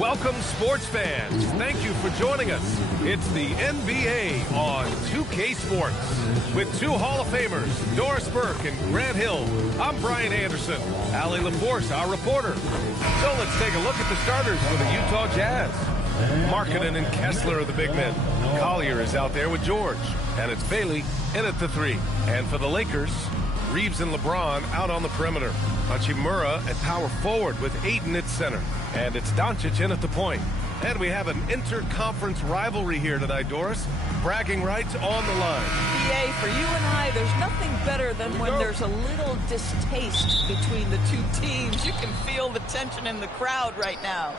Welcome, sports fans. Thank you for joining us. It's the NBA on 2K Sports. With two Hall of Famers, Doris Burke and Grant Hill. I'm Brian Anderson. Allie LaForce, our reporter. So let's take a look at the starters for the Utah Jazz. Markkanen and Kessler are the big men. Collier is out there with George. And it's Bailey in at the three. And for the Lakers, Reeves and LeBron out on the perimeter. Hachimura at power forward with Ayton at center. And it's Doncic in at the point. And we have an interconference rivalry here tonight, Doris. Bragging rights on the line. PA, for you and I, there's nothing better than when there's a little distaste between the two teams. You can feel the tension in the crowd right now.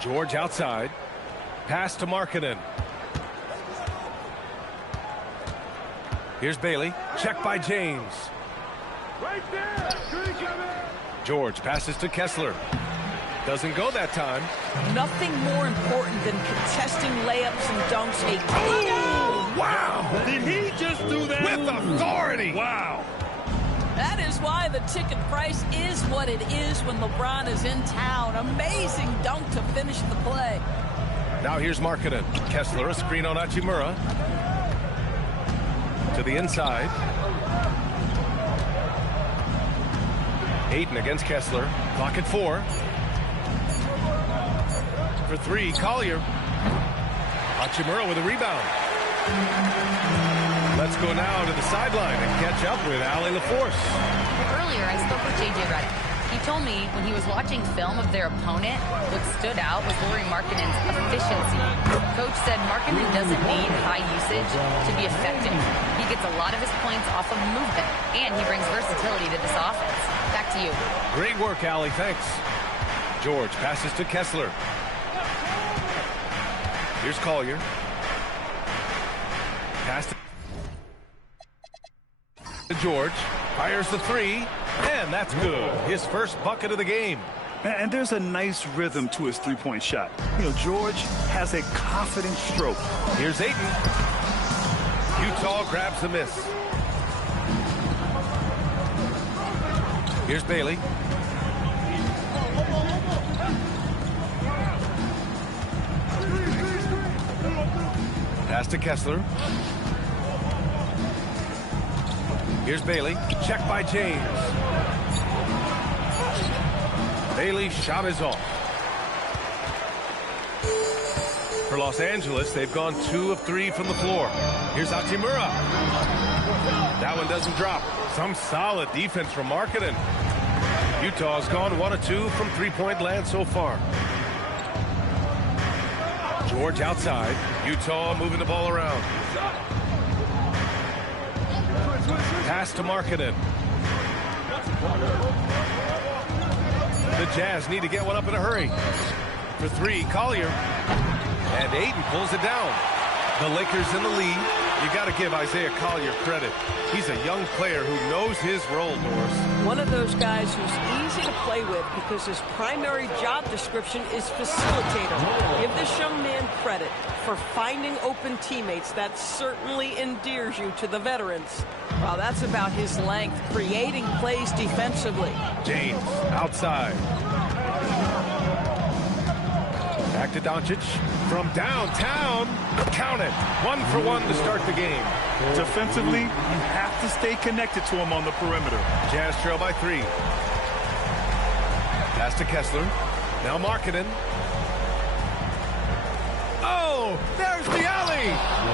George outside. Pass to Markkanen. Here's Bailey. Check by James. Right there. George passes to Kessler. Doesn't go that time. Nothing more important than contesting layups and dunks. Oh, wow! Did he just do that? With authority! Wow. That is why the ticket price is what it is when LeBron is in town. Amazing dunk to finish the play. Now here's Markkanen. Kessler, a screen on Hachimura. To the inside. Ayton against Kessler. Clock at 4. For 3, Collier. Hachimura with a rebound. Let's go now to the sideline and catch up with Allie LaForce. Earlier, I spoke with J.J. Redick. He told me when he was watching film of their opponent, what stood out was Lauri Markkanen's efficiency. Coach said Markkanen doesn't need high usage to be effective. He gets a lot of his points off of movement, and he brings versatility to this offense. Back to you. Great work, Allie. Thanks. George passes to Kessler. Here's Collier. Pass to George. Fires the 3. And that's good. His first bucket of the game. And there's a nice rhythm to his three-point shot. You know, George has a confident stroke. Here's Ayton. Utah grabs the miss. Here's Bailey. Pass to Kessler. Here's Bailey. Check by James. Bailey's shot is off. For Los Angeles, they've gone 2 of 3 from the floor. Here's Hachimura. That one doesn't drop. Some solid defense from Markkanen. Utah's gone 1 of 2 from three-point land so far. George outside. Utah moving the ball around. Pass to Markkanen. The Jazz need to get one up in a hurry. For 3, Collier. And Ayton pulls it down. The Lakers in the lead. You got to give Isaiah Collier credit. He's a young player who knows his role, Doris. One of those guys who's easy to play with because his primary job description is facilitator. Give this young man credit for finding open teammates. That certainly endears you to the veterans. Well, that's about his length, creating plays defensively. James outside. Back to Doncic. From downtown, count it. 1 for 1 to start the game. Defensively, you have to stay connected to him on the perimeter. Jazz trail by 3. Pass to Kessler. Now Markkanen. Oh, there's the alley.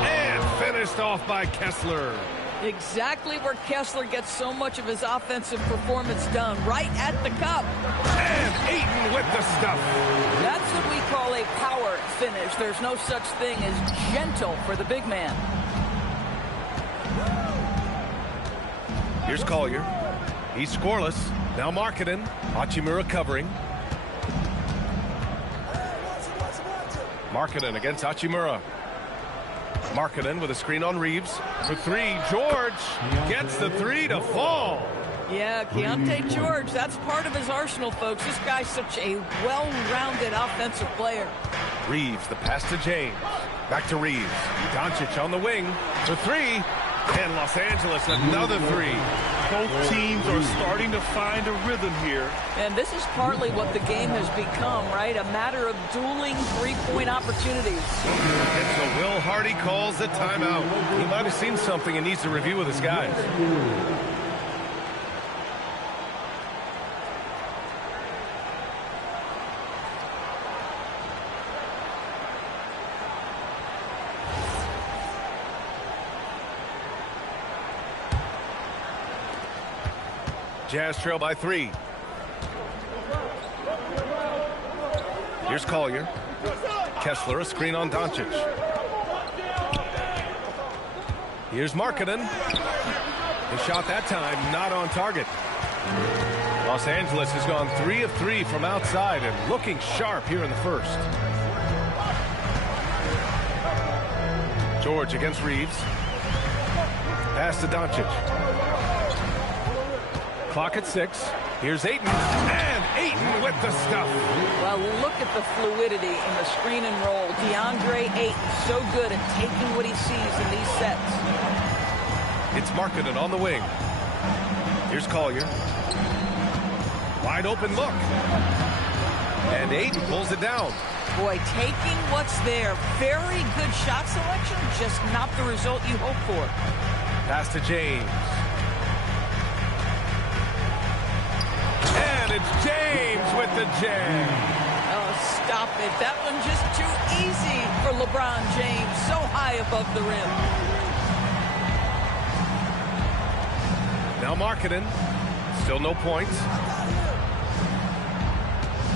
And finished off by Kessler. Exactly where Kessler gets so much of his offensive performance done, right at the cup. And Ayton with the stuff. That's what we call a power finish. There's no such thing as gentle for the big man. Here's Collier. He's scoreless. Now Markkanen. Hachimura covering. Markkanen against Hachimura. Markkanen with a screen on Reeves. For 3, George gets the 3 to fall. Yeah, Keontae George, that's part of his arsenal, folks. This guy's such a well-rounded offensive player. Reeves, the pass to James. Back to Reeves. Doncic on the wing for 3. And Los Angeles, another 3. Both teams are starting to find a rhythm here. And this is partly what the game has become, right? A matter of dueling three-point opportunities. And so Will Hardy calls the timeout. He might have seen something and needs to review with his guys. Jazz trail by 3. Here's Collier. Kessler, a screen on Doncic. Here's Markkanen. The shot that time not on target. Los Angeles has gone 3 of 3 from outside and looking sharp here in the first. George against Reeves. Pass to Doncic. Clock at 6. Here's Ayton. And Ayton with the stuff. Well, look at the fluidity in the screen and roll. DeAndre Ayton so good at taking what he sees in these sets. It's Markkanen on the wing. Here's Collier. Wide open look. And Ayton pulls it down. Boy, taking what's there. Very good shot selection, just not the result you hope for. Pass to James. And it's James with the jam. Oh, stop it. That one just too easy for LeBron James. So high above the rim. Now Markkanen. Still no points.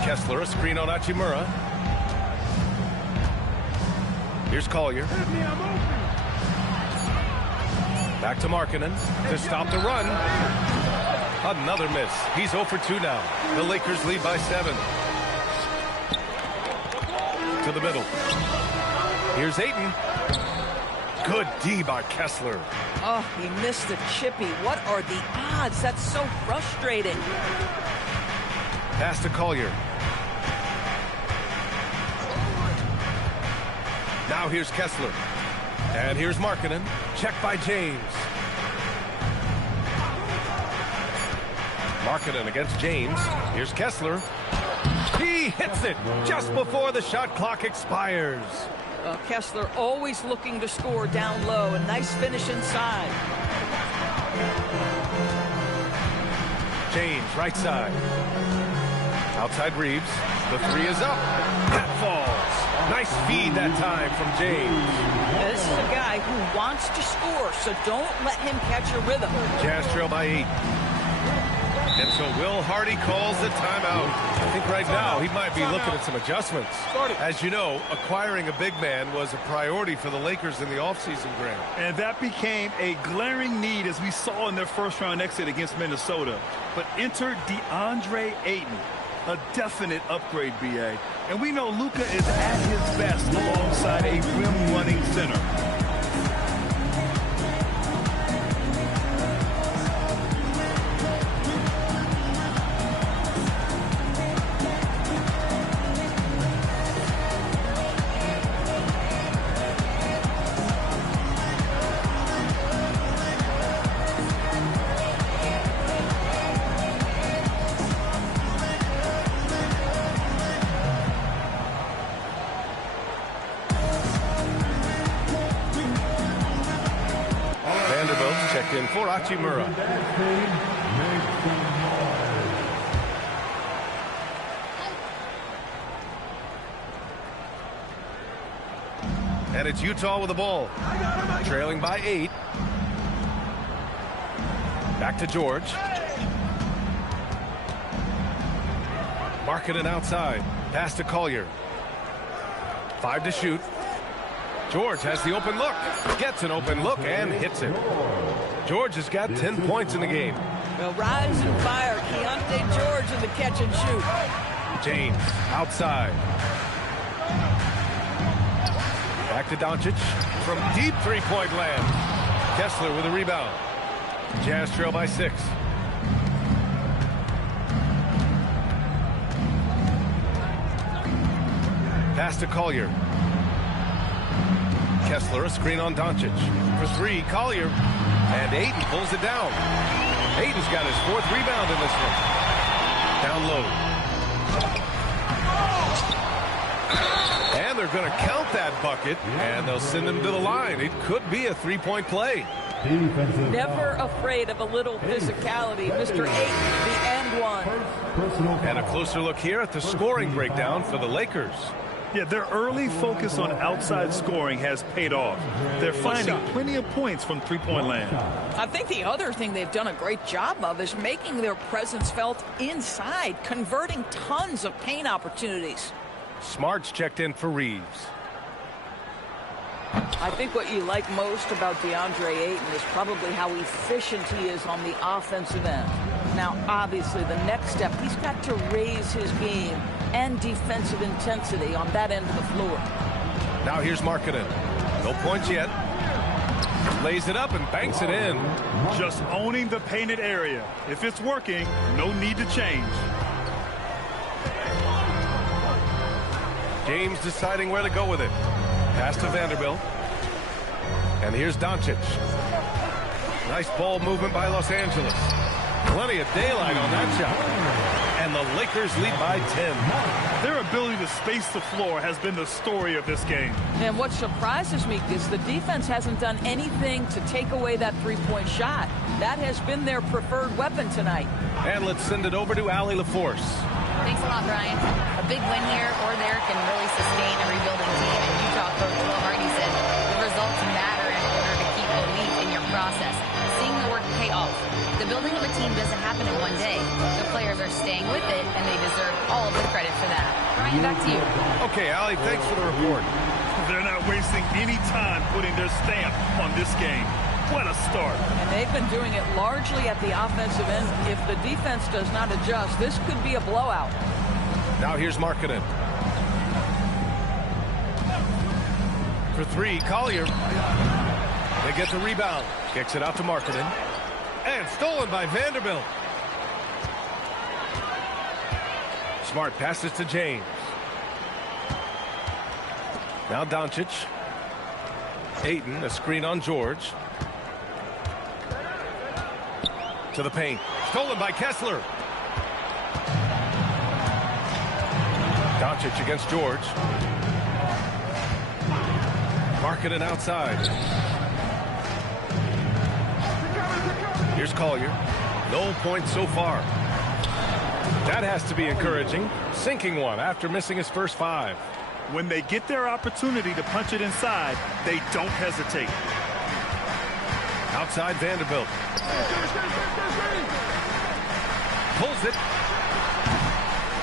Kessler, a screen on Hachimura. Here's Collier. Back to Markkanen to stop the run. Another miss. He's 0 for 2 now. The Lakers lead by 7. To the middle. Here's Ayton. Good D by Kessler. Oh, he missed the chippy. What are the odds? That's so frustrating. Pass to Collier. Now here's Kessler. And here's Markkanen. Check by James. Markkanen against James. Here's Kessler. He hits it just before the shot clock expires. Well, Kessler always looking to score down low. A nice finish inside. James, right side. Outside Reeves. The 3 is up. That falls. Nice feed that time from James. This is a guy who wants to score, so don't let him catch a rhythm. Jazz trail by 8. And so Will Hardy calls the timeout. I think right now he might be looking at some adjustments. As you know, acquiring a big man was a priority for the Lakers in the offseason, Grant. And that became a glaring need as we saw in their first-round exit against Minnesota. But enter DeAndre Ayton, a definite upgrade, B.A. And we know Luka is at his best alongside a rim-running center. Checked in for Hachimura. And it's Utah with the ball. Trailing by 8. Back to George. Markkanen outside. Pass to Collier. 5 to shoot. George has the open look. Gets an open look and hits it. George has got 10 points in the game. Well, rise and fire. Keontae George in the catch and shoot. James outside. Back to Doncic from deep three-point land. Kessler with a rebound. Jazz trail by 6. Pass to Collier. Kessler, a screen on Doncic. For 3, Collier. And Ayton pulls it down. Ayton's got his 4th rebound in this one. Down low. And they're going to count that bucket, and they'll send him to the line. It could be a 3-point play. Never afraid of a little physicality. Mr. Ayton, the and one. And a closer look here at the scoring breakdown for the Lakers. Yeah, their early focus on outside scoring has paid off. They're finding plenty of points from three-point land. I think the other thing they've done a great job of is making their presence felt inside, converting tons of paint opportunities. Smart's checked in for Reeves. I think what you like most about DeAndre Ayton is probably how efficient he is on the offensive end. Now, obviously, the next step, he's got to raise his game and defensive intensity on that end of the floor. Now here's Markkanen. No points yet. Lays it up and banks it in. Just owning the painted area. If it's working, no need to change. James deciding where to go with it. Pass to Vanderbilt. And here's Doncic. Nice ball movement by Los Angeles. Plenty of daylight on that shot. And the Lakers lead by 10. Their ability to space the floor has been the story of this game. And what surprises me is the defense hasn't done anything to take away that three-point shot. That has been their preferred weapon tonight. And let's send it over to Allie LaForce. Thanks a lot, Brian. A big win here or there can really sustain a rebuilding team. And Utah coach Will Hardy said the results matter in order to keep belief in your process. Seeing the work pay off. The building of a team doesn't happen in one day. The players are staying with it, and they deserve all of the credit for that. Brian, back to you. Okay, Allie, thanks for the report. They're not wasting any time putting their stamp on this game. What a start. And they've been doing it largely at the offensive end. If the defense does not adjust, this could be a blowout. Now here's Markkanen. For 3, Collier. They get the rebound. Kicks it out to Markkanen. And stolen by Vanderbilt. Smart passes to James. Now Doncic. Ayton, a screen on George. To the paint. Stolen by Kessler. Doncic against George. Markkanen outside. Here's Collier. No points so far. That has to be encouraging. Sinking one after missing his first 5. When they get their opportunity to punch it inside, they don't hesitate. Outside Vanderbilt. Pulls it.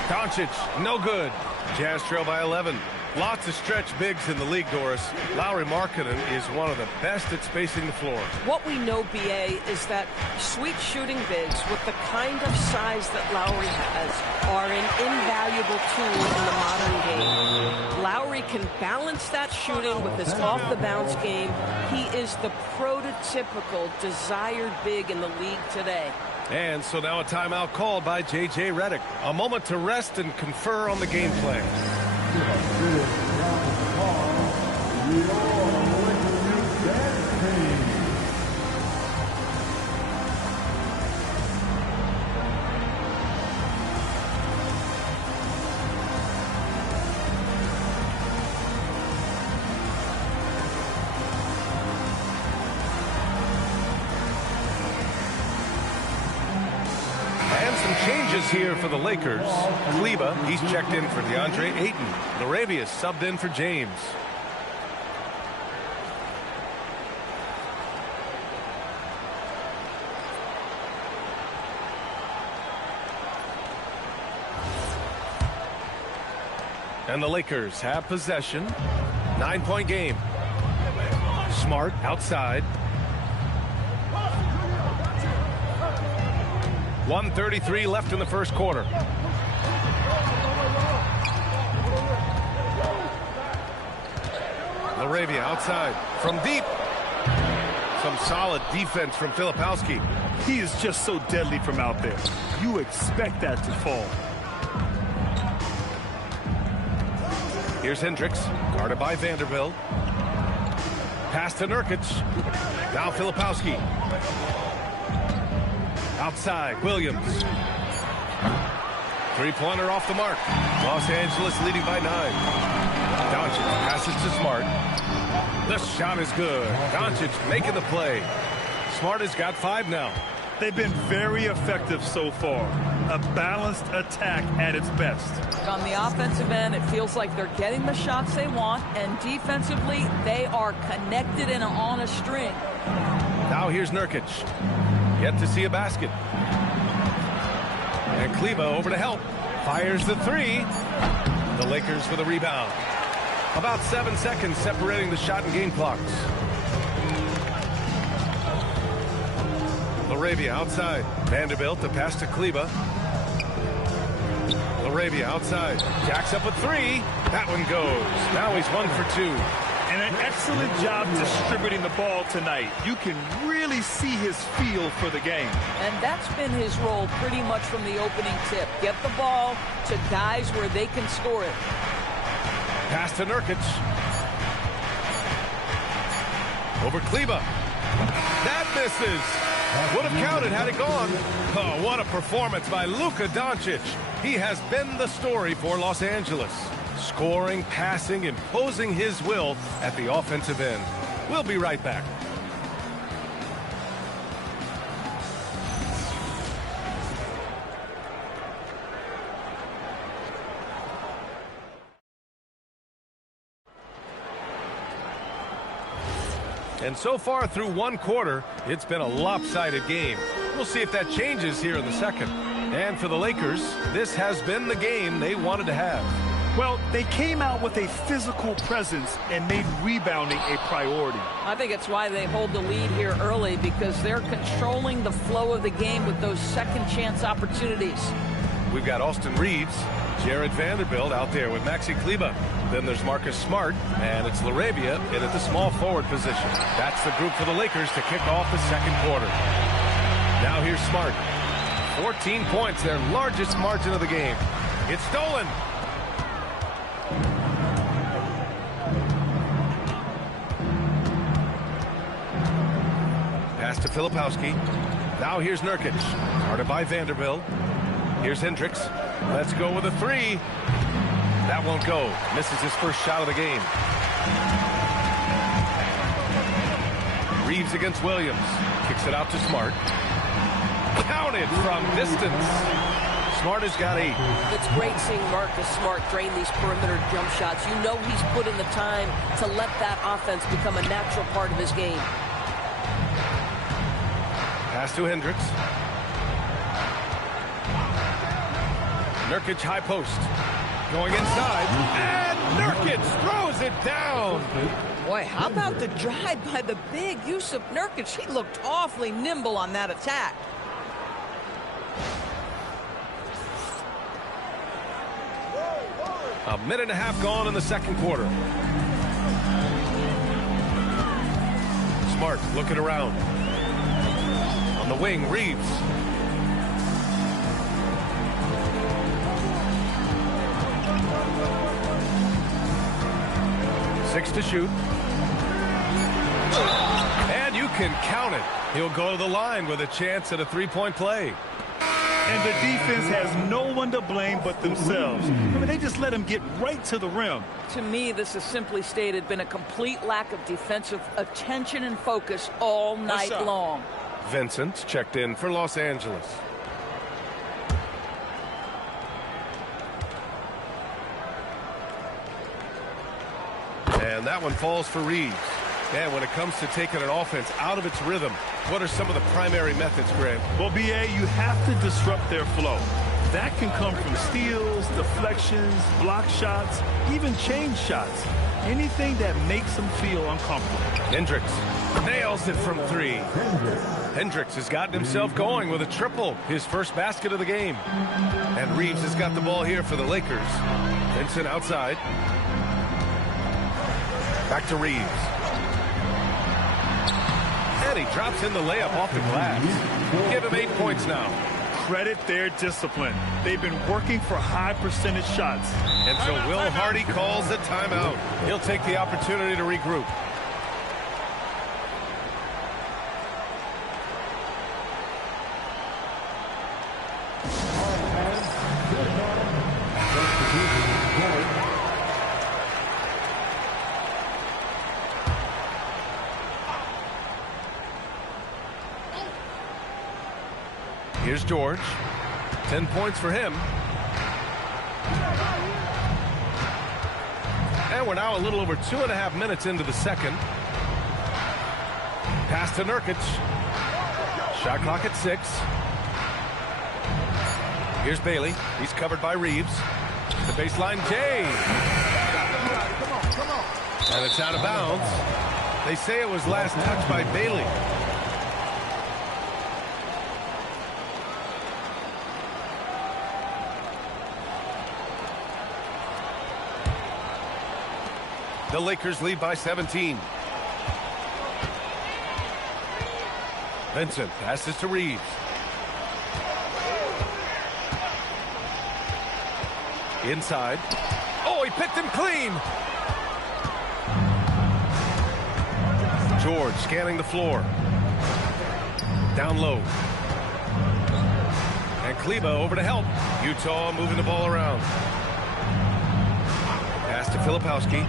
Doncic, no good. Jazz trail by 11. Lots of stretch bigs in the league, Doris. Lauri Markkanen is one of the best at spacing the floor. What we know, BA, is that sweet shooting bigs with the kind of size that Lauri has are an invaluable tool in the modern game. Lauri can balance that shooting with his off-the-bounce game. He is the prototypical desired big in the league today. And so now a timeout called by J.J. Redick. A moment to rest and confer on the game plan. Changes here for the Lakers. Kleba, he's checked in for DeAndre Ayton. Laravius subbed in for James. And the Lakers have possession. 9-point game. Smart outside. 1:33 left in the first quarter. Laravia outside from deep. Some solid defense from Filipowski. He is just so deadly from out there. You expect that to fall. Here's Hendricks, guarded by Vanderbilt. Pass to Nurkic. Now Filipowski. Outside, Williams. Three-pointer off the mark. Los Angeles leading by 9. Doncic passes to Smart. The shot is good. Doncic making the play. Smart has got 5 now. They've been very effective so far. A balanced attack at its best. On the offensive end, it feels like they're getting the shots they want, and defensively, they are connected and on a string. Now here's Nurkic. Yet to see a basket. And Kleba over to help. Fires the 3. The Lakers with a rebound. About 7 seconds separating the shot and game clocks. Laravia outside. Vanderbilt, the pass to Kleba. Laravia outside. Jacks up a 3. That one goes. Now he's 1 for 2. And an excellent job distributing the ball tonight. You can really see his feel for the game. And that's been his role pretty much from the opening tip. Get the ball to guys where they can score it. Pass to Nurkic. Over Kleba. That misses. Would have counted had it gone. Oh, what a performance by Luka Doncic. He has been the story for Los Angeles. Scoring, passing, imposing his will at the offensive end. We'll be right back. And so far through one quarter, it's been a lopsided game. We'll see if that changes here in the second. And for the Lakers, this has been the game they wanted to have. Well, they came out with a physical presence and made rebounding a priority. I think it's why they hold the lead here early, because they're controlling the flow of the game with those second chance opportunities. We've got Austin Reeves, Jared Vanderbilt out there with Maxi Kleba. Then there's Marcus Smart, and it's Laravia in at the small forward position. That's the group for the Lakers to kick off the second quarter. Now here's Smart. 14 points, their largest margin of the game. It's stolen. Pass to Filipowski. Now here's Nurkic. Guarded by Vanderbilt. Here's Hendricks. Let's go with a 3. That won't go. Misses his first shot of the game. Reeves against Williams. Kicks it out to Smart. Counted from distance. Smart has got 8. It's great seeing Marcus Smart drain these perimeter jump shots. You know he's put in the time to let that offense become a natural part of his game. Pass to Hendricks. Nurkic high post. Going inside. And Nurkic throws it down. Boy, how about the drive by the big Yusuf Nurkic? He looked awfully nimble on that attack. A minute and a half gone in the second quarter. Smart looking around. On the wing, Reeves. Six to shoot. And you can count it. He'll go to the line with a chance at a three-point play. And the defense has no one to blame but themselves. I mean, they just let him get right to the rim. To me, this is simply stated been a complete lack of defensive attention and focus all night long. Vincent checked in for Los Angeles. And that one falls for Reeves. And when it comes to taking an offense out of its rhythm, what are some of the primary methods, Grant? Well, B.A., you have to disrupt their flow. That can come from steals, deflections, block shots, even change shots. Anything that makes them feel uncomfortable. Hendricks nails it from 3. Hendricks has gotten himself going with a triple, his first basket of the game. And Reeves has got the ball here for the Lakers. Vincent outside. Back to Reeves. And he drops in the layup off the glass. Give him 8 points now. Credit their discipline. They've been working for high percentage shots. And so Will Hardy calls a timeout. He'll take the opportunity to regroup. George. 10 points for him. And we're now a little over 2.5 minutes into the second. Pass to Nurkic. Shot clock at 6. Here's Bailey. He's covered by Reeves. The baseline, Jay. Come on. And it's out of bounds. They say it was last touched by Bailey. The Lakers lead by 17. Vincent passes to Reeves. Inside. Oh, he picked him clean. George scanning the floor. Down low. And Kleba over to help. Utah moving the ball around. Pass to Filipowski.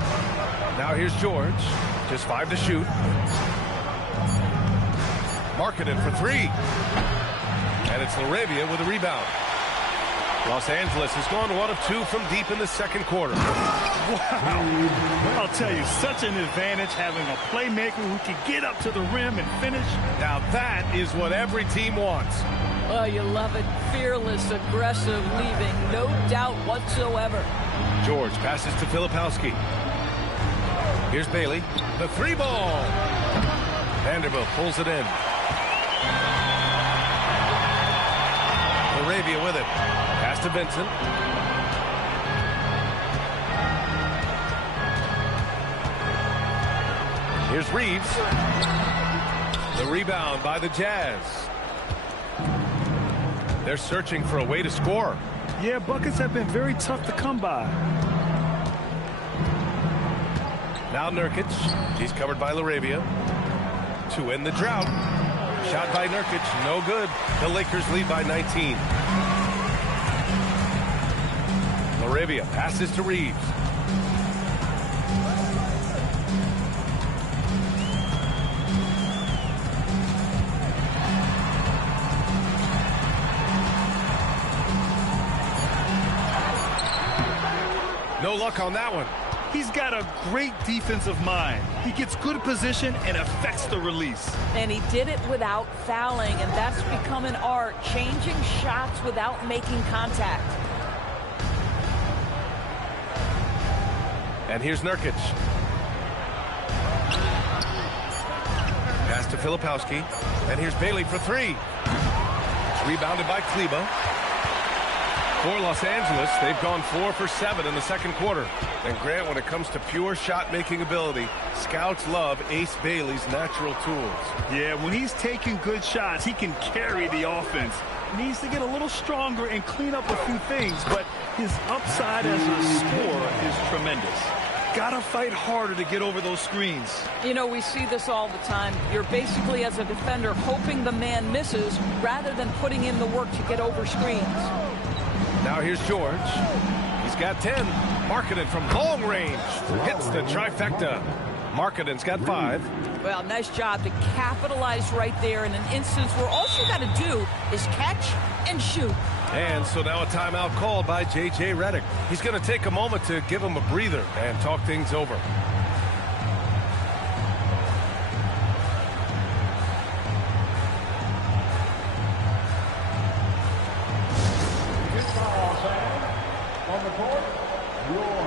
Now here's George. Just 5 to shoot. Markkanen for 3. And it's LaRavia with a rebound. Los Angeles has gone 1 of 2 from deep in the second quarter. Wow. I'll tell you, such an advantage having a playmaker who can get up to the rim and finish. Now that is what every team wants. Oh, you love it. Fearless, aggressive, leaving no doubt whatsoever. George passes to Filipowski. Here's Bailey. The 3-ball. Vanderbilt pulls it in. LaRavia with it. Pass to Vincent. Here's Reeves. The rebound by the Jazz. They're searching for a way to score. Yeah, buckets have been very tough to come by. Now Nurkic. He's covered by LaRavia. To end the drought. Shot by Nurkic. No good. The Lakers lead by 19. LaRavia passes to Reeves. No luck on that one. He's got a great defensive mind. He gets good position and affects the release. And he did it without fouling, and that's become an art, changing shots without making contact. And here's Nurkic. Pass to Filipowski. And here's Bailey for 3. It's rebounded by Kleba. For Los Angeles, they've gone 4 for 7 in the second quarter. And Grant, when it comes to pure shot-making ability, scouts love Ace Bailey's natural tools. Yeah, when he's taking good shots, he can carry the offense. He needs to get a little stronger and clean up a few things, but his upside as a scorer is tremendous. Gotta fight harder to get over those screens. You know, we see this all the time. You're basically, as a defender, hoping the man misses rather than putting in the work to get over screens. Now here's George. He's got 10. Markkanen from long range hits the trifecta. Markkanen's got 5. Well, nice job to capitalize right there in an instance where all you got to do is catch and shoot. And so now a timeout called by J.J. Redick. He's going to take a moment to give him a breather and talk things over. On the court, your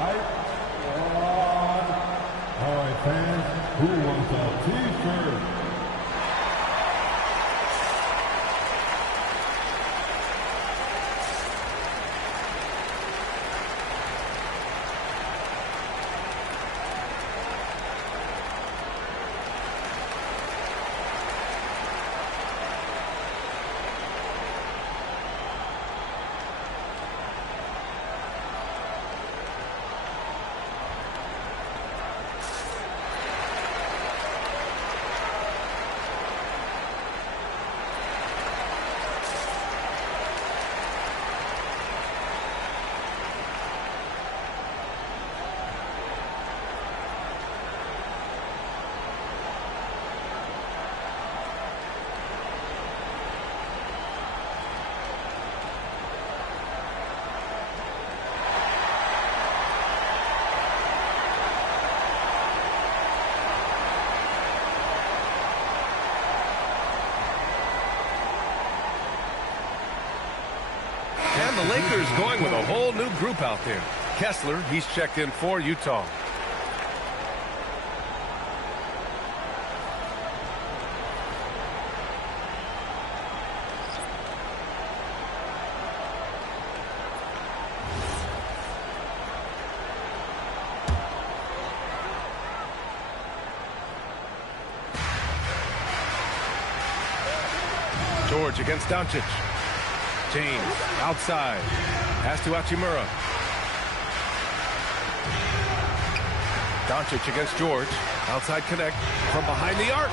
hype squad. All right, fans, who wants a t-shirt? the Lakers going with a whole new group out there. Kessler, he's checked in for Utah. George against Doncic. James outside. Pass to Hachimura. Doncic against George. Outside connect from behind the arc.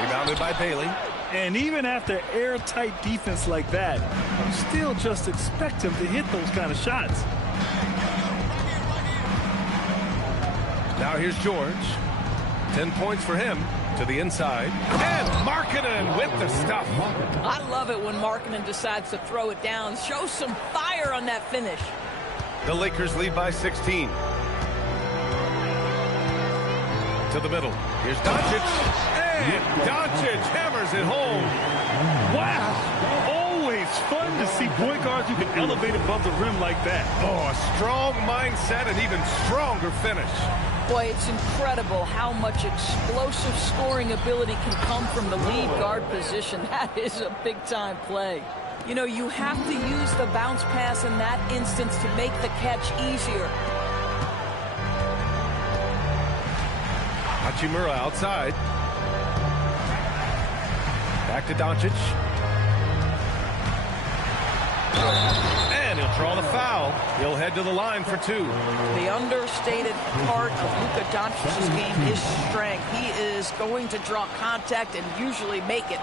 Rebounded by Bailey. And even after airtight defense like that, you still just expect him to hit those kind of shots. Now here's George. 10 points for him. To the inside. And Markkanen with the stuff. I love it when Markkanen decides to throw it down. Show some fire on that finish. The Lakers lead by 16. To the middle. Here's Doncic. And Doncic hammers it home. Wow. Always fun to see point guards who can elevate above the rim like that. Oh, a strong mindset and even stronger finish. Boy, it's incredible how much explosive scoring ability can come from the lead guard position. That is a big-time play. You know, you have to use the bounce pass in that instance to make the catch easier. Hachimura outside. Back to Doncic. And he'll draw the foul. He'll head to the line for two. The understated part of Luka Doncic's game is strength. He is going to draw contact and usually make it.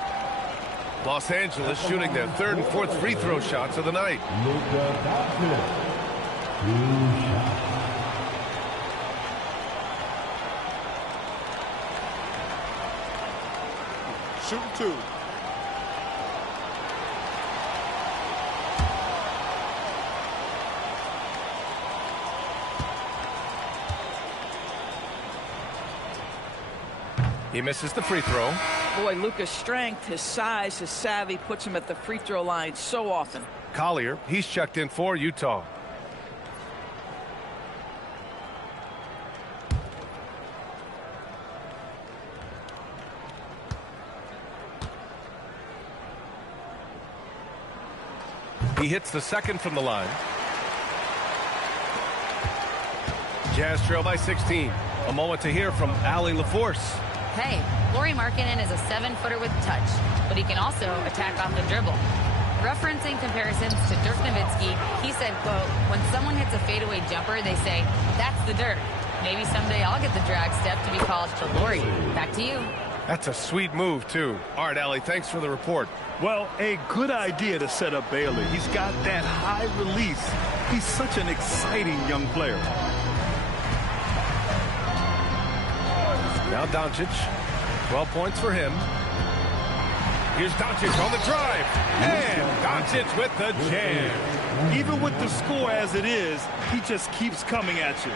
Los Angeles shooting their third and fourth free throw shots of the night. Luka Doncic. 2 shots. Shooting 2. He misses the free throw. Boy, Luka's strength, his size, his savvy puts him at the free throw line so often. Collier, he's checked in for Utah. He hits the second from the line. Jazz trail by 16. A moment to hear from Allie LaForce. Hey, Lauri Markkanen is a 7-footer with touch, but he can also attack off the dribble. Referencing comparisons to Dirk Nowitzki, he said, quote, when someone hits a fadeaway jumper, they say, that's the Dirk. Maybe someday I'll get the drag step to be called to Lauri. Back to you. That's a sweet move, too. All right, Allie, thanks for the report. Well, a good idea to set up Bailey. He's got that high release. He's such an exciting young player. Now Doncic, 12 points for him. Here's Doncic on the drive. And Doncic with the jam. Even with the score as it is, he just keeps coming at you.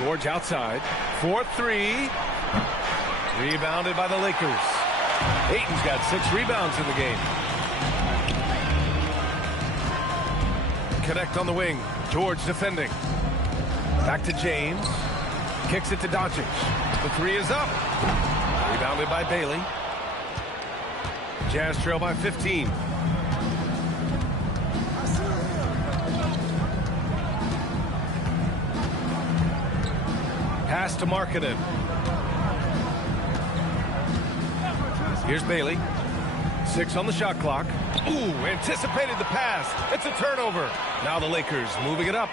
George outside. 4-3. Rebounded by the Lakers. Ayton's got 6 rebounds in the game. Connect on the wing. George defending. Back to James. Kicks it to Doncic. The 3 is up. Rebounded by Bailey. Jazz trail by 15. Pass to Markkanen. Here's Bailey. 6 on the shot clock. Ooh, anticipated the pass. It's a turnover. Now the Lakers moving it up.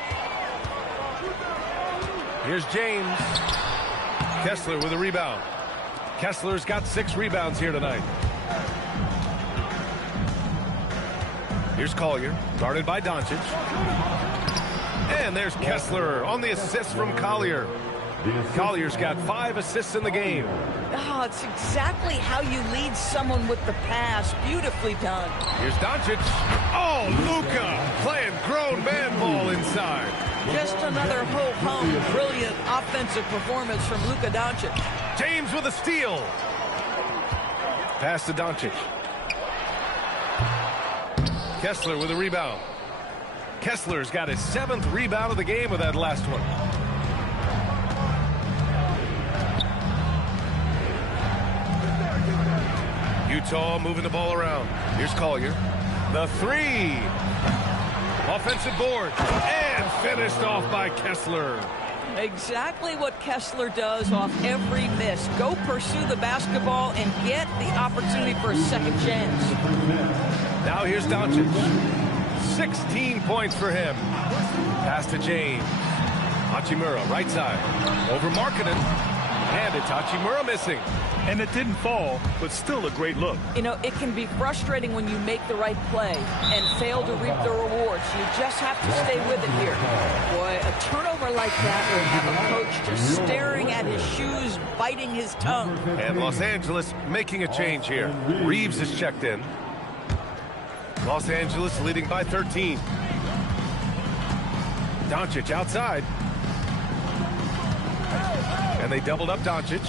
Here's James. Kessler with a rebound. Kessler's got 6 rebounds here tonight. Here's Collier, guarded by Doncic. And there's Kessler on the assist from Collier. Collier's got 5 assists in the game. Oh, it's exactly how you lead someone with the pass. Beautifully done. Here's Doncic. Oh, Luka playing grown man ball inside. Just another ho-hum, brilliant offensive performance from Luka Doncic. James with a steal. Pass to Doncic. Kessler with a rebound. Kessler's got his 7th rebound of the game with that last one. Utah moving the ball around. Here's Collier. The 3. Offensive board. And finished off by Kessler. Exactly what Kessler does off every miss. Go pursue the basketball and get the opportunity for a second chance. Now here's Doncic. 16 points for him. Pass to James. Hachimura, right side. Over Markkanen. And it's Hachimura missing. And it didn't fall, but still a great look. You know, it can be frustrating when you make the right play and fail to reap the rewards. You just have to stay with it here. Boy, a turnover like that will have a coach just staring at his shoes, biting his tongue. And Los Angeles making a change here. Reeves is checked in. Los Angeles leading by 13. Doncic outside. And they doubled up Doncic.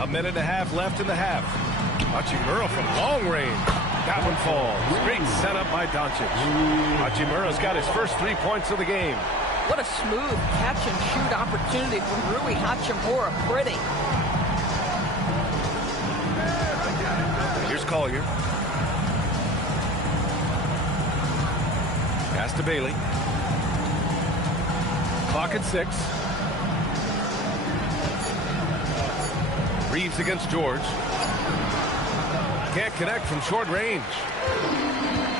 A minute and a half left in the half. Hachimura from long range. That one falls. Great setup by Doncic. Hachimura's got his first 3 points of the game. What a smooth catch and shoot opportunity from Rui Hachimura. Pretty. Here's Collier. Pass to Bailey. Clock at 6. Reeves against George. Can't connect from short range.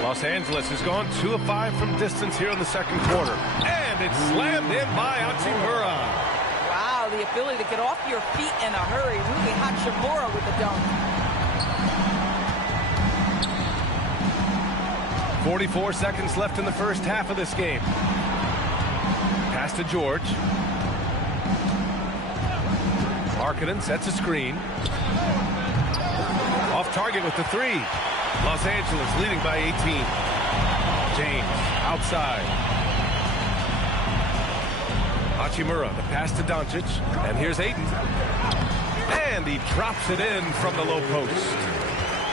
Los Angeles has gone 2 of 5 from distance here in the second quarter. And it's slammed in by Hachimura. Wow, the ability to get off your feet in a hurry. Rui Hachimura with the dunk. 44 seconds left in the first half of this game. Pass to George. Markkanen sets a screen. Off target with the 3. Los Angeles leading by 18. James outside. Hachimura, the pass to Doncic. And here's Ayton. And he drops it in from the low post.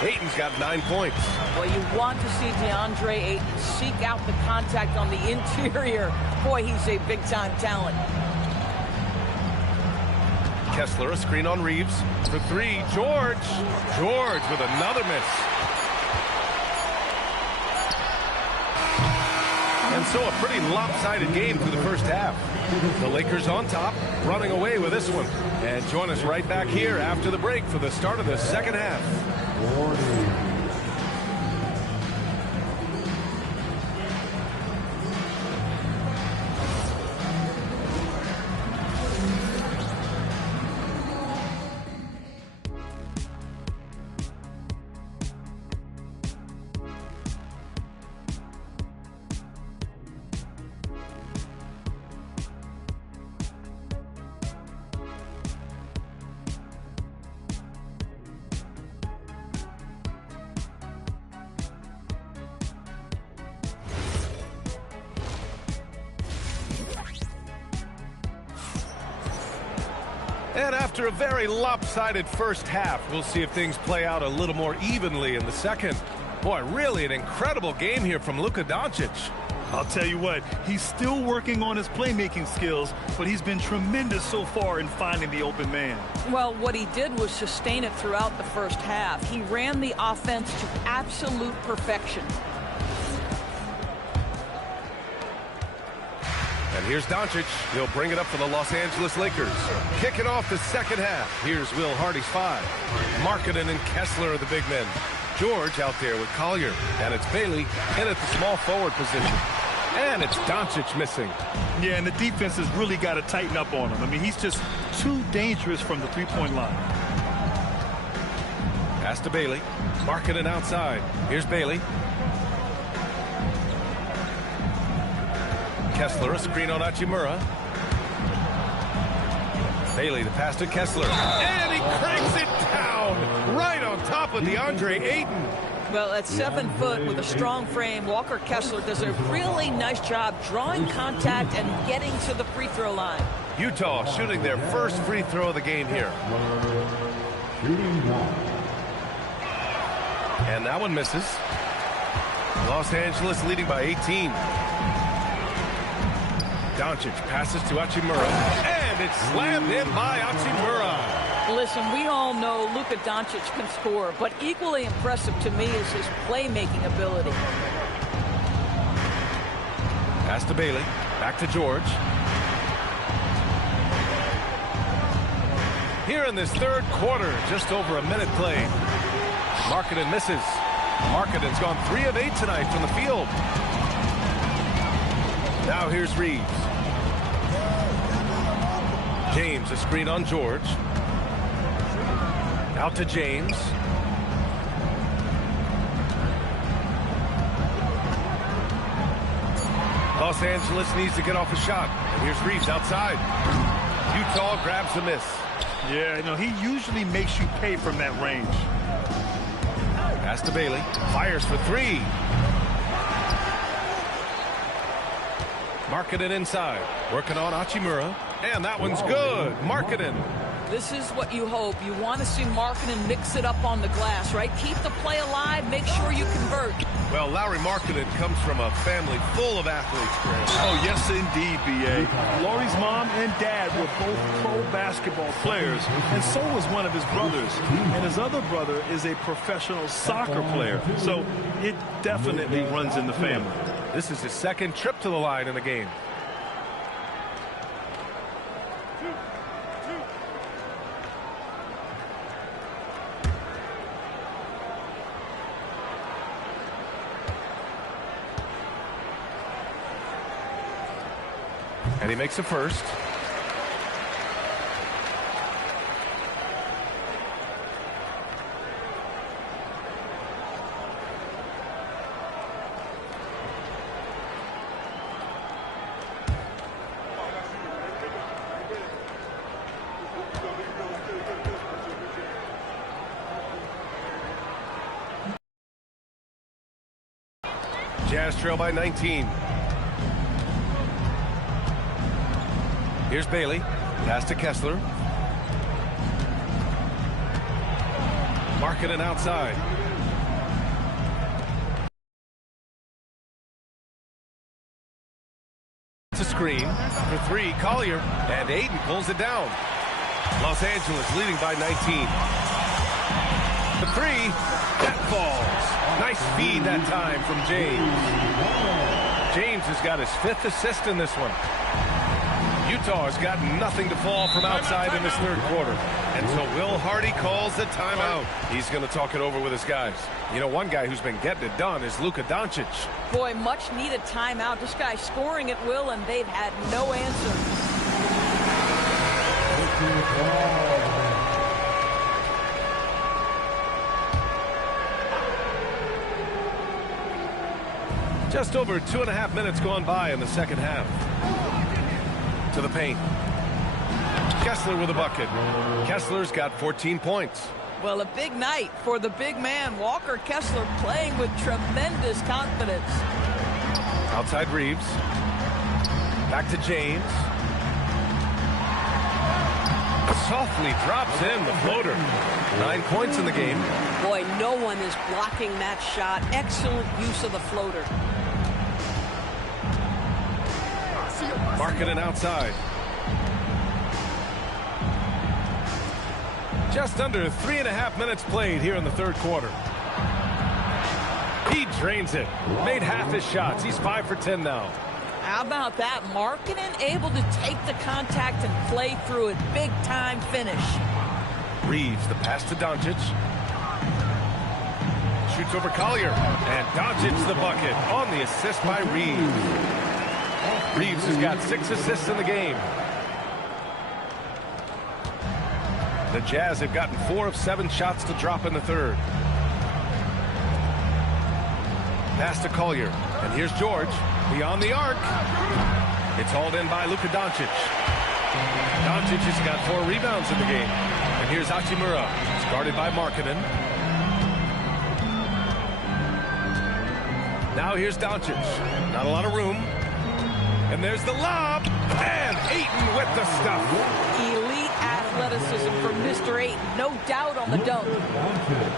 Ayton's got 9 points. Well, you want to see DeAndre Ayton seek out the contact on the interior. Boy, he's a big-time talent. Kessler, a screen on Reeves. For 3, George. George with another miss. And so a pretty lopsided game through the first half. The Lakers on top, running away with this one. And join us right back here after the break for the start of the second half. And after a very lopsided first half, we'll see if things play out a little more evenly in the second. Boy, really an incredible game here from Luka Doncic. I'll tell you what, he's still working on his playmaking skills, but he's been tremendous so far in finding the open man. Well, what he did was sustain it throughout the first half. He ran the offense to absolute perfection. And here's Doncic. He'll bring it up for the Los Angeles Lakers. Kicking off the second half. Here's Will Hardy's 5. Markkanen and Kessler are the big men. George out there with Collier. And it's Bailey in at the small forward position. And it's Doncic missing. Yeah, and the defense has really got to tighten up on him. I mean, he's just too dangerous from the three-point line. Pass to Bailey. Markkanen outside. Here's Bailey. Kessler, a screen on Hachimura. Bailey, the pass to Kessler. And he cranks it down right on top of DeAndre Ayton. Well, at 7 foot with a strong frame, Walker Kessler does a really nice job drawing contact and getting to the free throw line. Utah shooting their first free throw of the game here. And that one misses. Los Angeles leading by 18. Doncic passes to Hachimura, and it's slammed in by Hachimura. Listen, we all know Luka Doncic can score, but equally impressive to me is his playmaking ability. Pass to Bailey, back to George. Here in this third quarter, just over a minute played. Markkanen misses. Markkanen's gone 3 of 8 tonight from the field. Now here's Reeves. James, a screen on George. Out to James. Los Angeles needs to get off a shot. And here's Reeves outside. Utah grabs the miss. Yeah, you know, he usually makes you pay from that range. Pass to Bailey. Fires for 3. Markkanen inside. Working on Hachimura. And that one's good. Markkanen. This is what you hope. You want to see Markkanen mix it up on the glass, right? Keep the play alive. Make sure you convert. Well, Lauri Markkanen comes from a family full of athletes, Grant. Oh, yes, indeed, B.A. Lauri's mom and dad were both pro basketball players, and so was one of his brothers. And his other brother is a professional soccer player. So it definitely runs in the family. This is his second trip to the line in the game. And he makes a first. Jazz trail by 19. Here's Bailey. Pass to Kessler. Markkanen outside. It's a screen for 3. Collier. And Ayton pulls it down. Los Angeles leading by 19. The 3. That falls. Nice feed that time from James. James has got his 5th assist in this one. Utah has got nothing to fall from outside in this third quarter. And so Will Hardy calls the timeout. He's going to talk it over with his guys. You know, one guy who's been getting it done is Luka Doncic. Boy, much needed timeout. This guy's scoring at will, and they've had no answer. Just over 2.5 minutes gone by in the second half. To the paint. Kessler with a bucket. Kessler's got 14 points. Well, a big night for the big man, Walker Kessler, playing with tremendous confidence. Outside Reeves. Back to James. Softly drops in the floater. 9 points in the game. Boy, no one is blocking that shot. Excellent use of the floater. Markkanen outside. Just under 3.5 minutes played here in the third quarter. He drains it. Made half his shots. He's 5 for 10 now. How about that? Markkanen able to take the contact and play through it. Big time finish. Reeves, the pass to Doncic. Shoots over Collier. And Doncic the bucket on the assist by Reeves. Reeves has got 6 assists in the game. The Jazz have gotten 4 of 7 shots to drop in the third. Pass to Collier. And here's George. Beyond the arc. It's hauled in by Luka Doncic. Doncic has got 4 rebounds in the game. And here's Hachimura. It's guarded by Markkanen. Now here's Doncic. Not a lot of room. And there's the lob. And Ayton with the stuff. Elite athlete. athleticism from Mr. 8. No doubt on the dunk.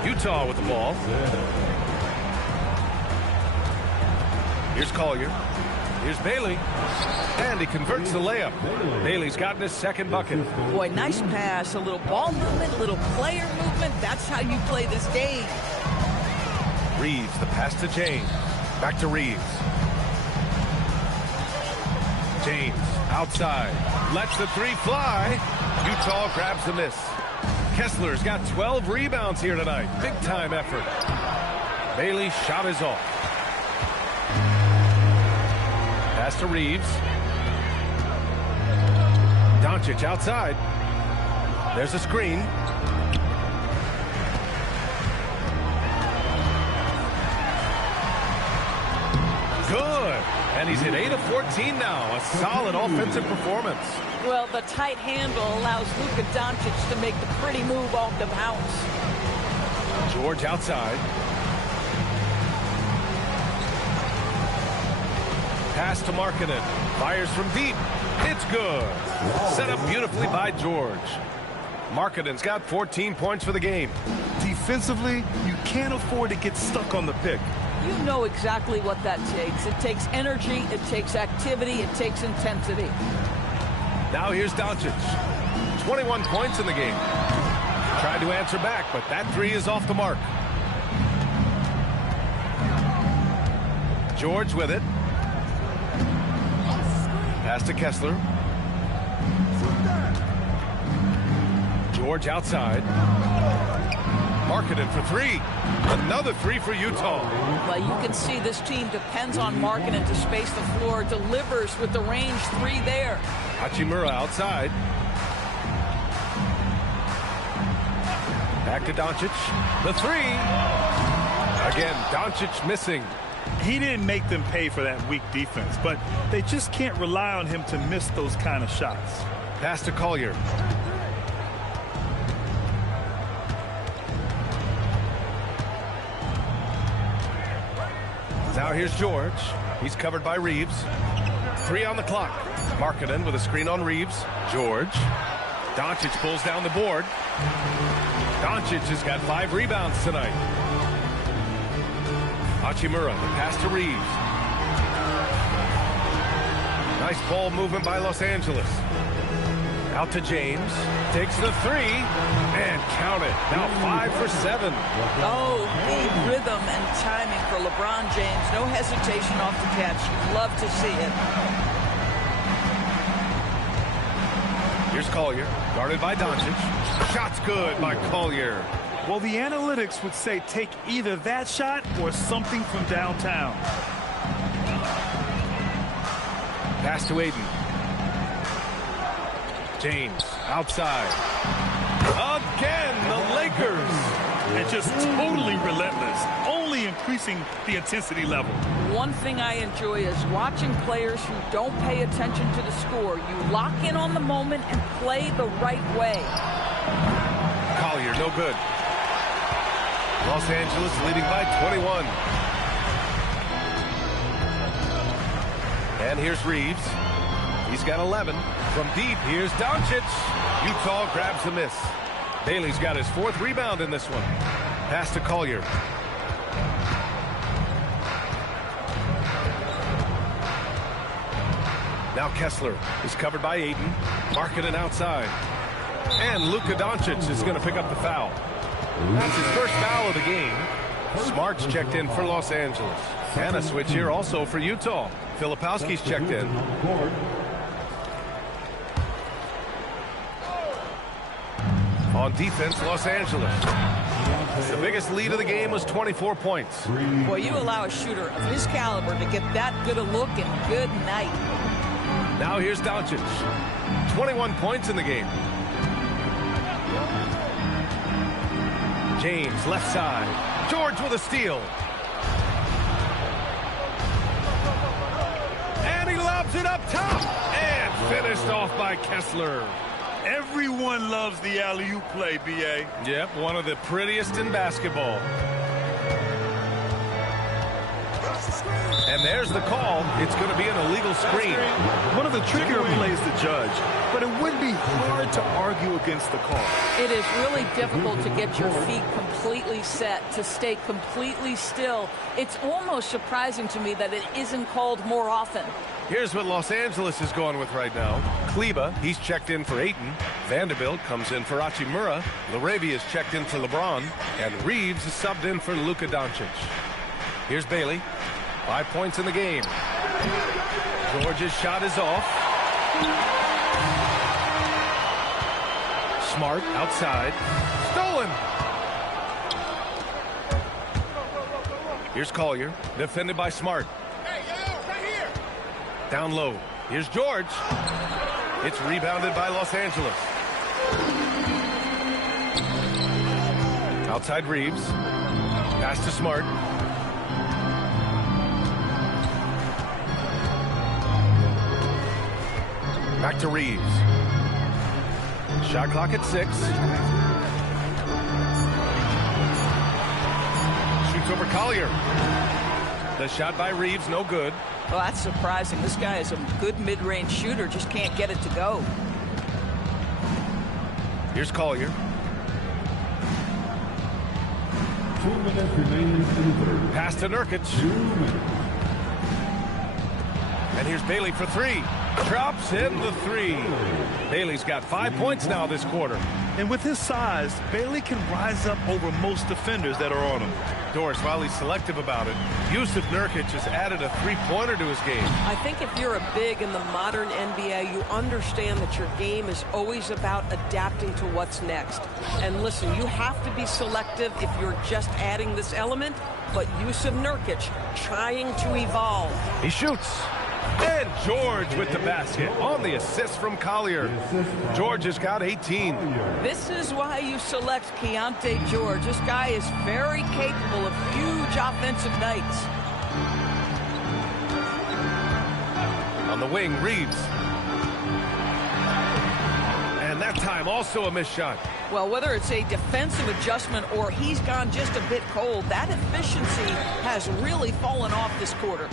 Utah with the ball. Here's Collier. Here's Bailey. And he converts the layup. Bailey's gotten his second bucket. Boy, nice pass. A little ball movement, a little player movement. That's how you play this game. Reeves, the pass to James. Back to Reeves. James, outside. Lets the three fly. Utah grabs the miss. Kessler's got 12 rebounds here tonight. Big time effort. Bailey's shot is off. Pass to Reeves. Doncic outside. There's a screen. Good. And he's at 8 of 14 now. A solid offensive performance. Well, the tight handle allows Luka Doncic to make the pretty move off the bounce. George outside. Pass to Markkanen. Fires from deep. It's good. Set up beautifully by George. Markkanen's got 14 points for the game. Defensively, you can't afford to get stuck on the pick. You know exactly what that takes. It takes energy, it takes activity, it takes intensity. Now here's Doncic. 21 points in the game. Tried to answer back, but that three is off the mark. George with it. Pass to Kessler. George outside. Markkanen for three. Another three for Utah. Well, you can see this team depends on Markkanen to space the floor, delivers with the range three there. Hachimura outside. Back to Doncic. The three. Again, Doncic missing. He didn't make them pay for that weak defense, but they just can't rely on him to miss those kind of shots. Pass to Collier. Now here's George. He's covered by Reeves. Three on the clock. Markkanen with a screen on Reeves. George. Doncic pulls down the board. Doncic has got 5 rebounds tonight. Hachimura, the pass to Reeves. Nice ball movement by Los Angeles. Out to James. Takes the three. And count it. Now 5 for 7. Oh, the rhythm and timing for LeBron James. No hesitation off the catch. You'd love to see it. Here's Collier. Guarded by Doncic. Shot's good by Collier. Well, the analytics would say take either that shot or something from downtown. Pass to Aiden. James outside. Again, the Lakers. And just totally relentless, only increasing the intensity level. One thing I enjoy is watching players who don't pay attention to the score. You lock in on the moment and play the right way. Collier, no good. Los Angeles leading by 21. And here's Reeves. He's got 11. From deep, here's Doncic. Utah grabs the miss. Bailey's got his 4th rebound in this one. Pass to Collier. Now Kessler is covered by Aiden. Markkanen outside. And Luka Doncic is going to pick up the foul. That's his first foul of the game. Smart's checked in for Los Angeles. And a switch here also for Utah. Filipowski's checked in. On defense, Los Angeles. The biggest lead of the game was 24 points. Boy, you allow a shooter of his caliber to get that good a look and good night. Now here's Doncic. 21 points in the game. James, left side. George with a steal. And he lobs it up top. And finished off by Kessler. Everyone loves the alley-oop play, B.A. Yep, one of the prettiest in basketball. And there's the call. It's going to be an illegal screen. One of the trickier plays to judge, but it would be hard to argue against the call. It is really difficult to get your feet completely set, to stay completely still. It's almost surprising to me that it isn't called more often. Here's what Los Angeles is going with right now. Kleba, he's checked in for Ayton. Vanderbilt comes in for Hachimura. LaRavia is checked in for LeBron. And Reeves is subbed in for Luka Doncic. Here's Bailey. 5 points in the game. George's shot is off. Smart outside. Stolen. Here's Collier, defended by Smart. Down low. Here's George. It's rebounded by Los Angeles. Outside Reeves. Pass to Smart. Back to Reeves. Shot clock at 6. Shoots over Collier. The shot by Reeves, no good. Well, that's surprising. This guy is a good mid-range shooter, just can't get it to go. Here's Collier. 2 minutes remaining in the third. Pass to Nurkic. 2 minutes. And here's Bailey for 3. Drops in the 3. Bailey's got 5 points now this quarter. And with his size, Bailey can rise up over most defenders that are on him. Doris, while he's selective about it, Yusuf Nurkic has added a 3-pointer to his game. I think if you're a big in the modern NBA, you understand that your game is always about adapting to what's next. And listen, you have to be selective if you're just adding this element, but Yusuf Nurkic trying to evolve. He shoots. And George with the basket on the assist from Collier. George has got 18. This is why you select Keontae George. This guy is very capable of huge offensive nights. On the wing, Reeves. And that time also a missed shot. Well, whether it's a defensive adjustment or he's gone just a bit cold, that efficiency has really fallen off this quarter.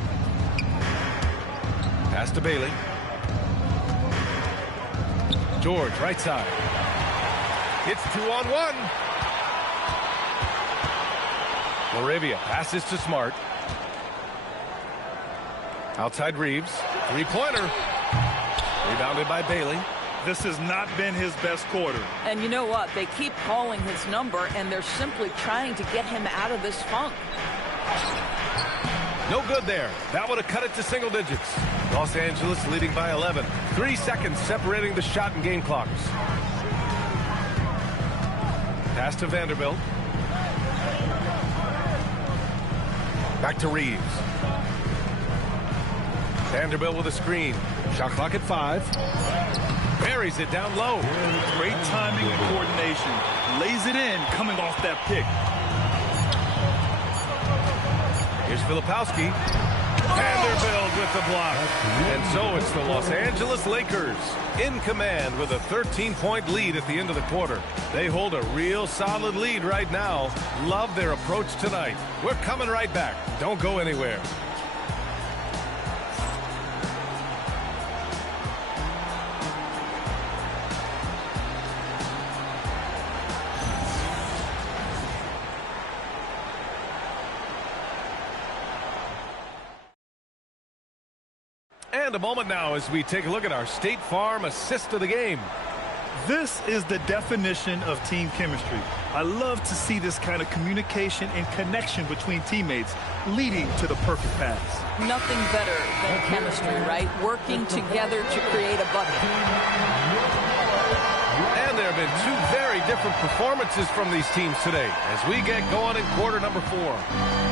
Pass to Bailey. George, right side. It's 2-on-1. LaRavia passes to Smart. Outside Reeves. 3-pointer. Rebounded by Bailey. This has not been his best quarter. And you know what? They keep calling his number, and they're simply trying to get him out of this funk. No good there. That would have cut it to single digits. Los Angeles leading by 11. 3 seconds separating the shot and game clocks. Pass to Vanderbilt. Back to Reeves. Vanderbilt with a screen. Shot clock at 5. Buries it down low. Great timing and coordination. Lays it in coming off that pick. Here's Filipowski. Vanderbilt with the block. And so it's the Los Angeles Lakers in command with a 13-point lead at the end of the quarter. They hold a real solid lead right now. Love their approach tonight. We're coming right back. Don't go anywhere. And a moment now as we take a look at our State Farm assist of the game. This is the definition of team chemistry. I love to see this kind of communication and connection between teammates leading to the perfect pass. Nothing better than chemistry, right? Working together to create a bucket. And there have been 2 very different performances from these teams today as we get going in quarter number 4.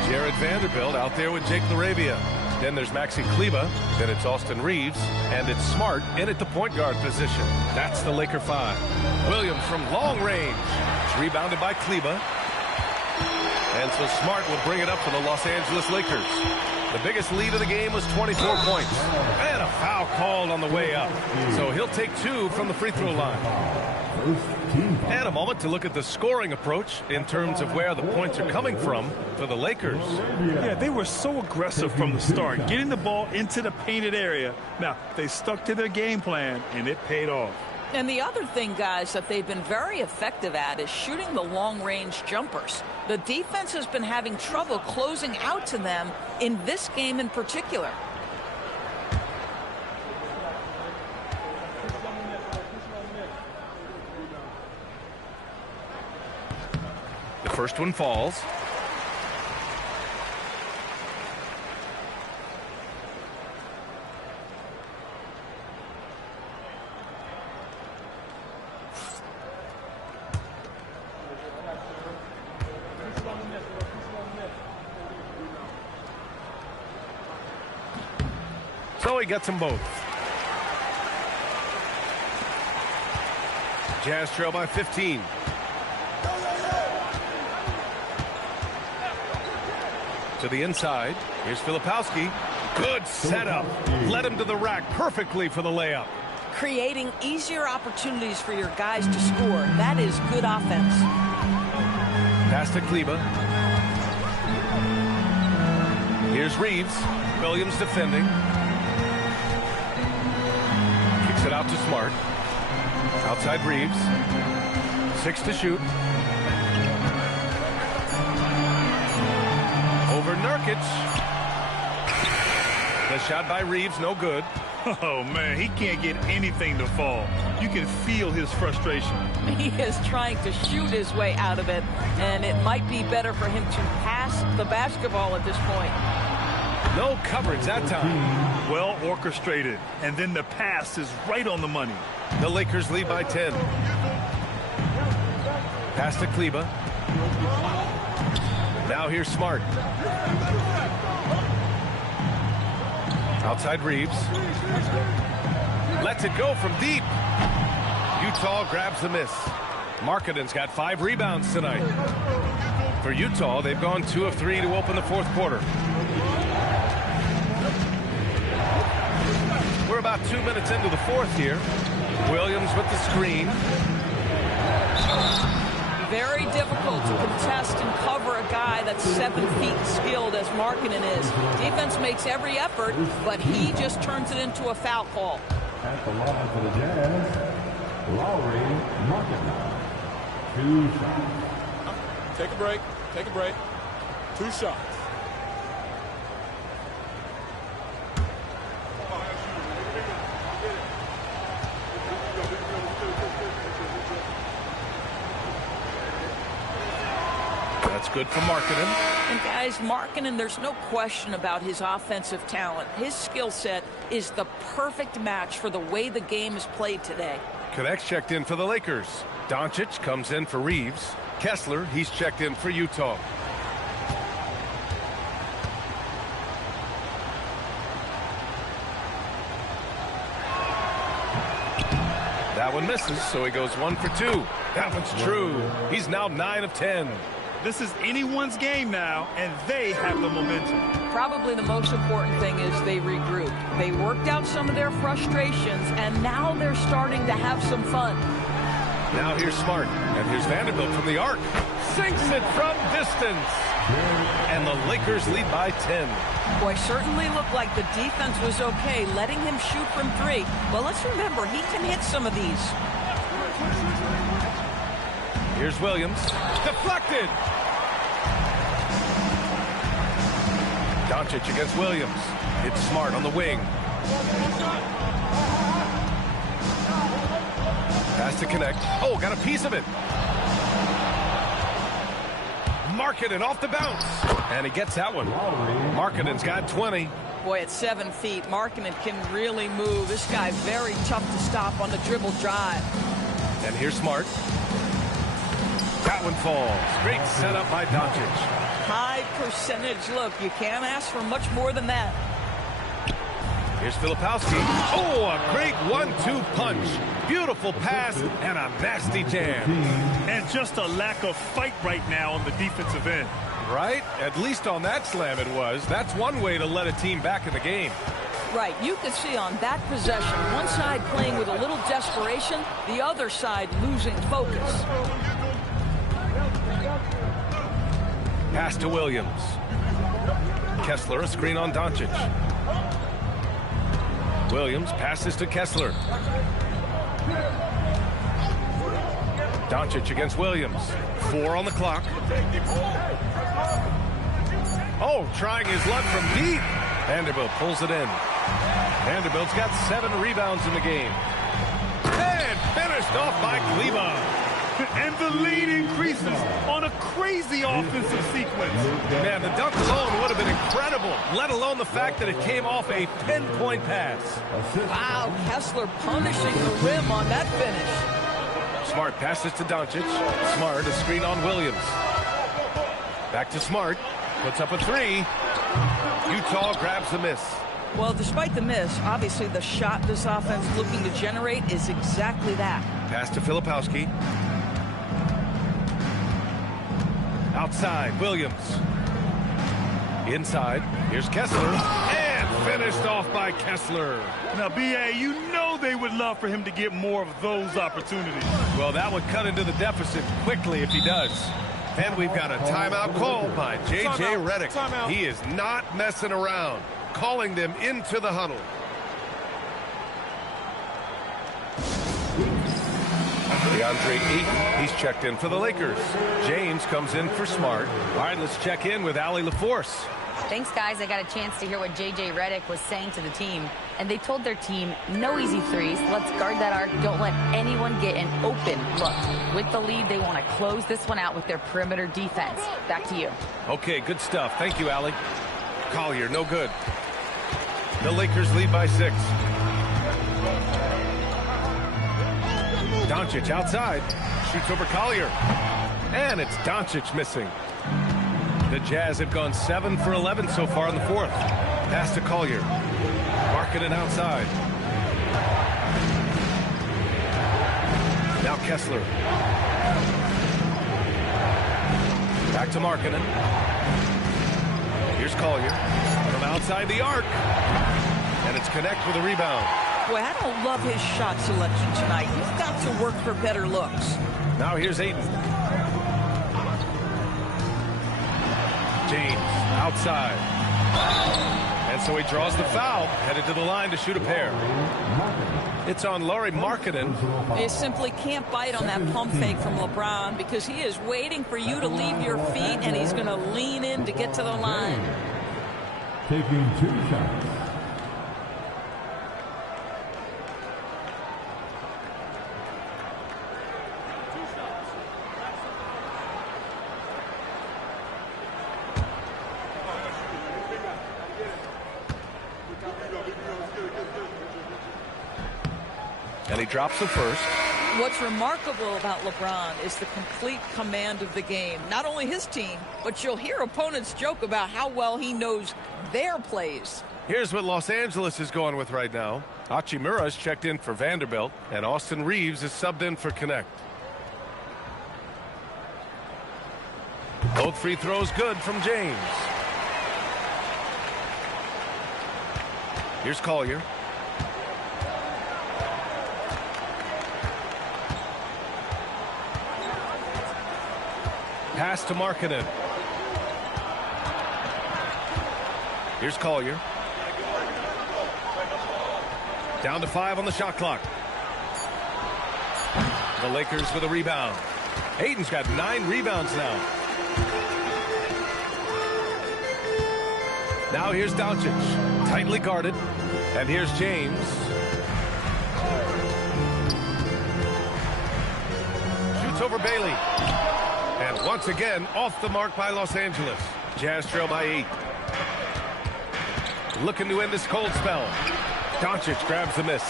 Jared Vanderbilt out there with Jake LaRavia. Then there's Maxi Kleba. Then it's Austin Reeves. And it's Smart in at the point guard position. That's the Laker 5. Williams from long range. It's rebounded by Kleba. And so Smart will bring it up for the Los Angeles Lakers. The biggest lead of the game was 24 points. And a foul called on the way up. So he'll take 2 from the free throw line. First team foul. And a moment to look at the scoring approach in terms of where the points are coming from for the Lakers. Yeah, they were so aggressive from the start, getting the ball into the painted area. Now, they stuck to their game plan, and it paid off. And the other thing, guys, that they've been very effective at is shooting the long-range jumpers. The defense has been having trouble closing out to them in this game in particular. The first one falls. So he gets them both. Jazz trail by 15. To the inside. Here's Filipowski. Good setup. Led him to the rack perfectly for the layup. Creating easier opportunities for your guys to score. That is good offense. Pass to Kleba. Here's Reeves. Williams defending. Kicks it out to Smart. Outside Reeves. 6 to shoot. Over Nurkic. The shot by Reeves, no good. Oh, man, he can't get anything to fall. You can feel his frustration. He is trying to shoot his way out of it, and it might be better for him to pass the basketball at this point. No coverage that time. Well orchestrated, and then the pass is right on the money. The Lakers lead by 10. Pass to Kleba. Now here's Smart. Outside Reeves. Lets it go from deep. Utah grabs the miss. Markkanen's got 5 rebounds tonight. For Utah, they've gone 2 of 3 to open the fourth quarter. We're about 2 minutes into the fourth here. Williams with the screen. Very difficult to contest and cover a guy that's 7 feet skilled as Markkanen is. Defense makes every effort, but he just turns it into a foul call. At the line for the Jazz, Lowry Markkanen. 2 shots. Take a break. Take a break. 2 shots. That's good for Markkanen. And guys, Markkanen, there's no question about his offensive talent. His skill set is the perfect match for the way the game is played today. Connects checked in for the Lakers. Doncic comes in for Reeves. Kessler, he's checked in for Utah. That one misses, so he goes 1 for 2. That one's true. He's now 9 of 10. This is anyone's game now, and they have the momentum. Probably the most important thing is they regrouped. They worked out some of their frustrations, and now they're starting to have some fun. Now here's Smart, and here's Vanderbilt from the arc. Sinks it from distance. And the Lakers lead by 10. Boy, certainly looked like the defense was okay, letting him shoot from 3. But let's remember, he can hit some of these. Here's Williams. Deflected. Doncic against Williams. It's Smart on the wing. Pass to connect. Oh, got a piece of it. Markkanen off the bounce. And he gets that one. Markkanen's got 20. Boy, at 7 feet, Markkanen can really move. This guy very tough to stop on the dribble drive. And here's Smart. That one falls. Great setup by Doncic. High percentage look. You can't ask for much more than that. Here's Filipowski. Oh, a great 1-2 punch. Beautiful pass and a nasty jam. And just a lack of fight right now on the defensive end. Right? At least on that slam it was. That's one way to let a team back in the game. Right, you could see on that possession, one side playing with a little desperation, the other side losing focus. Pass to Williams. Kessler, a screen on Doncic. Williams passes to Kessler. Doncic against Williams. 4 on the clock. Oh, trying his luck from deep. Vanderbilt pulls it in. Vanderbilt's got 7 rebounds in the game. And finished off by Kleba. And the lead increases on a crazy offensive sequence. Man, the dunk alone would have been incredible, let alone the fact that it came off a pinpoint pass. Wow, Kessler punishing the rim on that finish. Smart passes to Doncic. Smart, a screen on Williams. Back to Smart. Puts up a 3. Utah grabs the miss. Well, despite the miss, obviously the shot this offense looking to generate is exactly that. Pass to Filipowski. Outside, Williams. Inside, here's Kessler. And finished off by Kessler. Now, B.A., you know they would love for him to get more of those opportunities. Well, that would cut into the deficit quickly if he does. And we've got a timeout called by J.J. Redick. He is not messing around, calling them into the huddle. DeAndre Ayton, he's checked in for the Lakers. James comes in for Smart. All right, let's check in with Allie LaForce. Thanks, guys. I got a chance to hear what J.J. Redick was saying to the team. And they told their team, no easy threes. Let's guard that arc. Don't let anyone get an open look. With the lead, they want to close this one out with their perimeter defense. Back to you. Okay, good stuff. Thank you, Allie. Collier, no good. The Lakers lead by 6. Doncic outside. Shoots over Collier. And it's Doncic missing. The Jazz have gone 7 for 11 so far in the 4th. Pass to Collier. Markkanen outside. Now Kessler. Back to Markkanen. Here's Collier. From outside the arc. And it's Connect with a rebound. Boy, I don't love his shot selection tonight. He's got to work for better looks. Now here's Ayton. James outside. And so he draws the foul, headed to the line to shoot a pair. It's on Lauri Markkanen. You simply can't bite on that pump fake from LeBron because he is waiting for you to leave your feet, and he's going to lean in to get to the line. Taking 2 shots. And he drops the first. What's remarkable about LeBron is the complete command of the game. Not only his team, but you'll hear opponents joke about how well he knows their plays. Here's what Los Angeles is going with right now. Hachimura's checked in for Vanderbilt, and Austin Reeves is subbed in for Connect. Both free throws good from James. Here's Collier. Pass to Markkanen. Here's Collier. Down to 5 on the shot clock. The Lakers with a rebound. Ayton's got 9 rebounds now. Now here's Doncic. Tightly guarded. And here's James. Shoots over Bailey. And once again, off the mark by Los Angeles. Jazz trail by 8. Looking to end this cold spell. Doncic grabs the miss.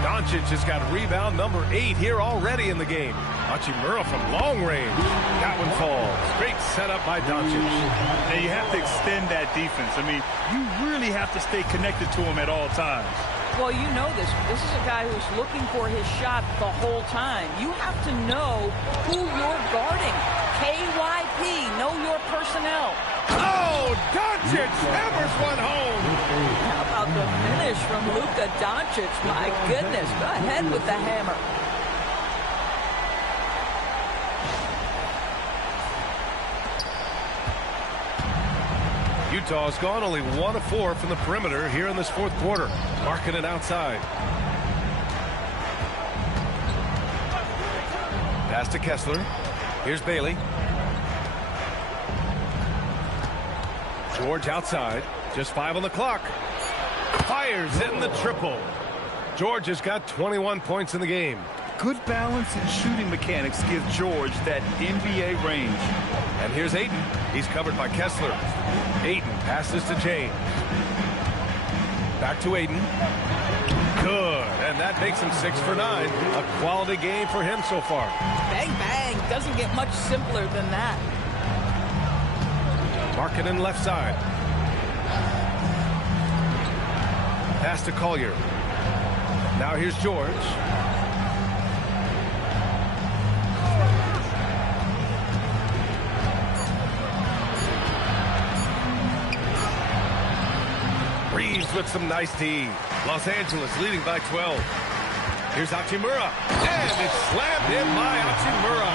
Doncic has got rebound number 8 here already in the game. Hachimura from long range. That one falls. Great setup by Doncic. Now you have to extend that defense. I mean, you really have to stay connected to him at all times. Well, you know this. This is a guy who's looking for his shot the whole time. You have to know who you're guarding. KYP, know your personnel. Oh, Doncic hammers one home. How about the from Luka Doncic. My goodness, go ahead with the hammer. Utah's gone only 1 of 4 from the perimeter here in this fourth quarter. Marking it outside. Pass to Kessler. Here's Bailey. George outside. Just 5 on the clock. Fires in the triple. George has got 21 points in the game. Good balance and shooting mechanics give George that NBA range. And here's Ayton. He's covered by Kessler. Ayton passes to James. Back to Ayton. Good. And that makes him 6 for 9. A quality game for him so far. Bang, bang. Doesn't get much simpler than that. Markkanen left side. Pass to Collier. Now here's George. Reeves with some nice D. Los Angeles leading by 12. Here's Hachimura. And it's slammed in by Hachimura.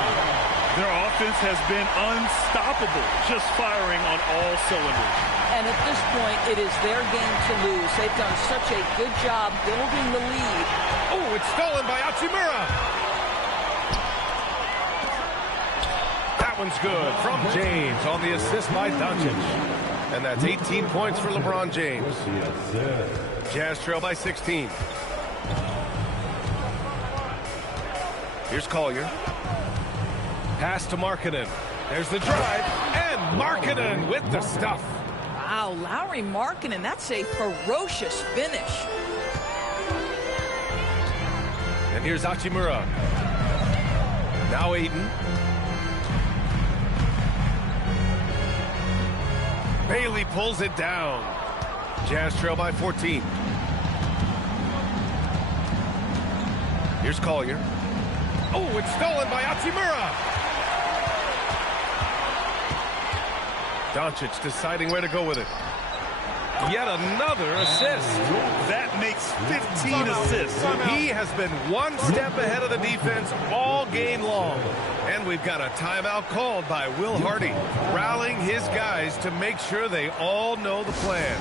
Their offense has been unstoppable, just firing on all cylinders. And at this point, it is their game to lose. They've done such a good job building the lead. Oh, it's stolen by Hachimura. That one's good from James on the assist by Doncic. And that's 18 points for LeBron James. Jazz trail by 16. Here's Collier. Pass to Markkanen. There's the drive. And Markkanen with the stuff. Wow, Lauri Markkanen, that's a ferocious finish. And here's Hachimura. Now Ayton. Bailey pulls it down. Jazz trail by 14. Here's Collier. Oh, it's stolen by Hachimura. Doncic deciding where to go with it. Yet another assist. That makes 15 assists. He has been one step ahead of the defense all game long. And we've got a timeout called by Will Hardy, rallying his guys to make sure they all know the plan.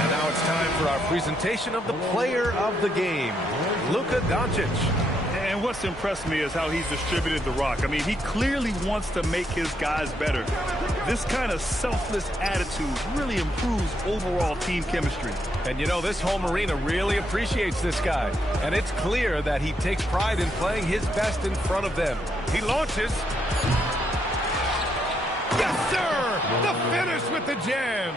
And now it's time for our presentation of the player of the game, Luka Doncic. And what's impressed me is how he's distributed the rock. I mean, he clearly wants to make his guys better. This kind of selfless attitude really improves overall team chemistry. And you know, this home arena really appreciates this guy. And it's clear that he takes pride in playing his best in front of them. He launches. Yes, sir! The finish with the jam.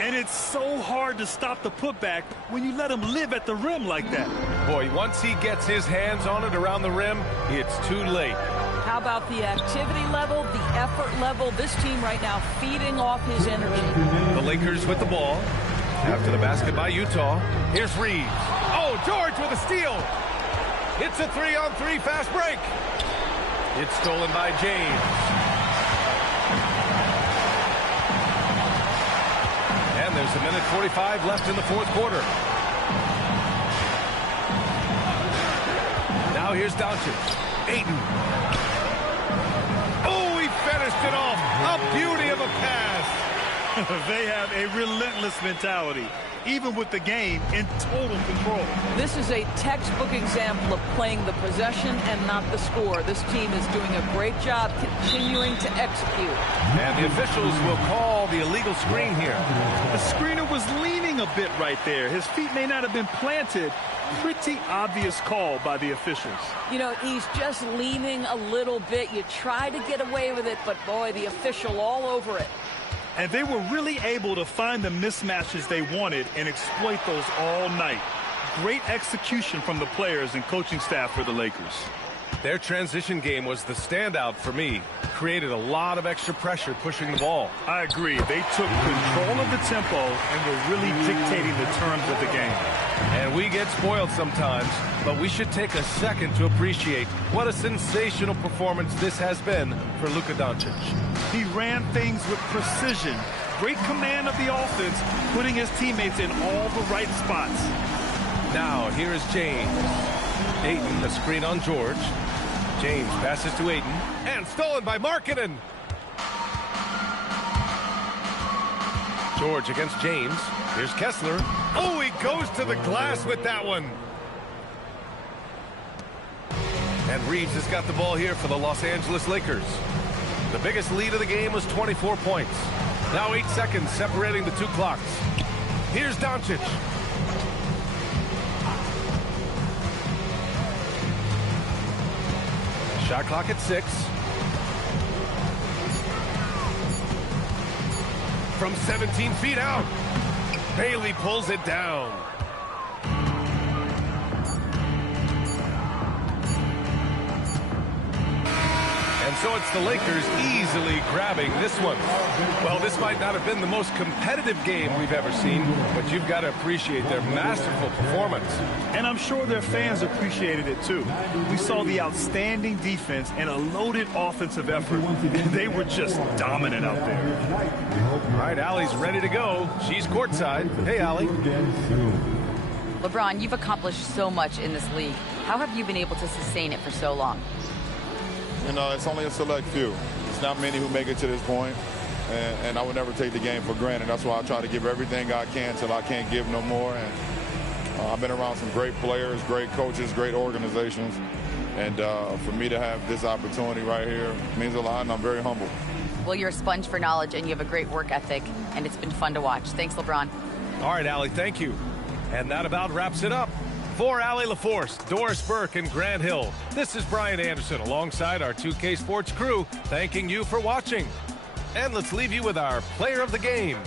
And it's so hard to stop the putback when you let him live at the rim like that. Boy, once he gets his hands on it around the rim, it's too late. How about the activity level, the effort level? This team right now feeding off his energy. The Lakers with the ball. After the basket by Utah. Here's Reeves. Oh, George with a steal. It's a 3-on-3 fast break. It's stolen by James. And there's a minute 45 left in the fourth quarter. Now here's Doncic. Ayton. Oh, he finished it off. A beauty of a pass. They have a relentless mentality, even with the game in total control. This is a textbook example of playing the possession and not the score. This team is doing a great job continuing to execute. And the officials will call the illegal screen here. The screener was leaning a bit right there. His feet may not have been planted. Pretty obvious call by the officials. You know, he's just leaning a little bit. You try to get away with it, but boy, the official all over it. And they were really able to find the mismatches they wanted and exploit those all night. Great execution from the players and coaching staff for the Lakers. Their transition game was the standout for me. Created a lot of extra pressure pushing the ball. I agree. They took control of the tempo and were really dictating the terms of the game. And we get spoiled sometimes, but we should take a second to appreciate what a sensational performance this has been for Luka Doncic. He ran things with precision. Great command of the offense, putting his teammates in all the right spots. Now, here is James. Ayton, the screen on George. James passes to Ayton, and stolen by Markkanen. George against James. Here's Kessler. Oh, he goes to the glass with that one. And Reeves has got the ball here for the Los Angeles Lakers. The biggest lead of the game was 24 points. Now 8 seconds separating the two clocks. Here's Doncic. Shot clock at 6. From 17 feet out. Bailey pulls it down. And so it's the Lakers easily grabbing this one. Well, this might not have been the most competitive game we've ever seen, but you've got to appreciate their masterful performance. And I'm sure their fans appreciated it too. We saw the outstanding defense and a loaded offensive effort. They were just dominant out there. All right, Allie's ready to go. She's courtside. Hey, Allie. LeBron, you've accomplished so much in this league. How have you been able to sustain it for so long? You know, it's only a select few. It's not many who make it to this point, and I would never take the game for granted. That's why I try to give everything I can till I can't give no more. And I've been around some great players, great coaches, great organizations, and for me to have this opportunity right here means a lot, and I'm very humble. Well, you're a sponge for knowledge, and you have a great work ethic, and it's been fun to watch. Thanks, LeBron. All right, Allie, thank you. And that about wraps it up. For Allie LaForce, Doris Burke, and Grant Hill, this is Brian Anderson alongside our 2K Sports crew, thanking you for watching. And let's leave you with our player of the game.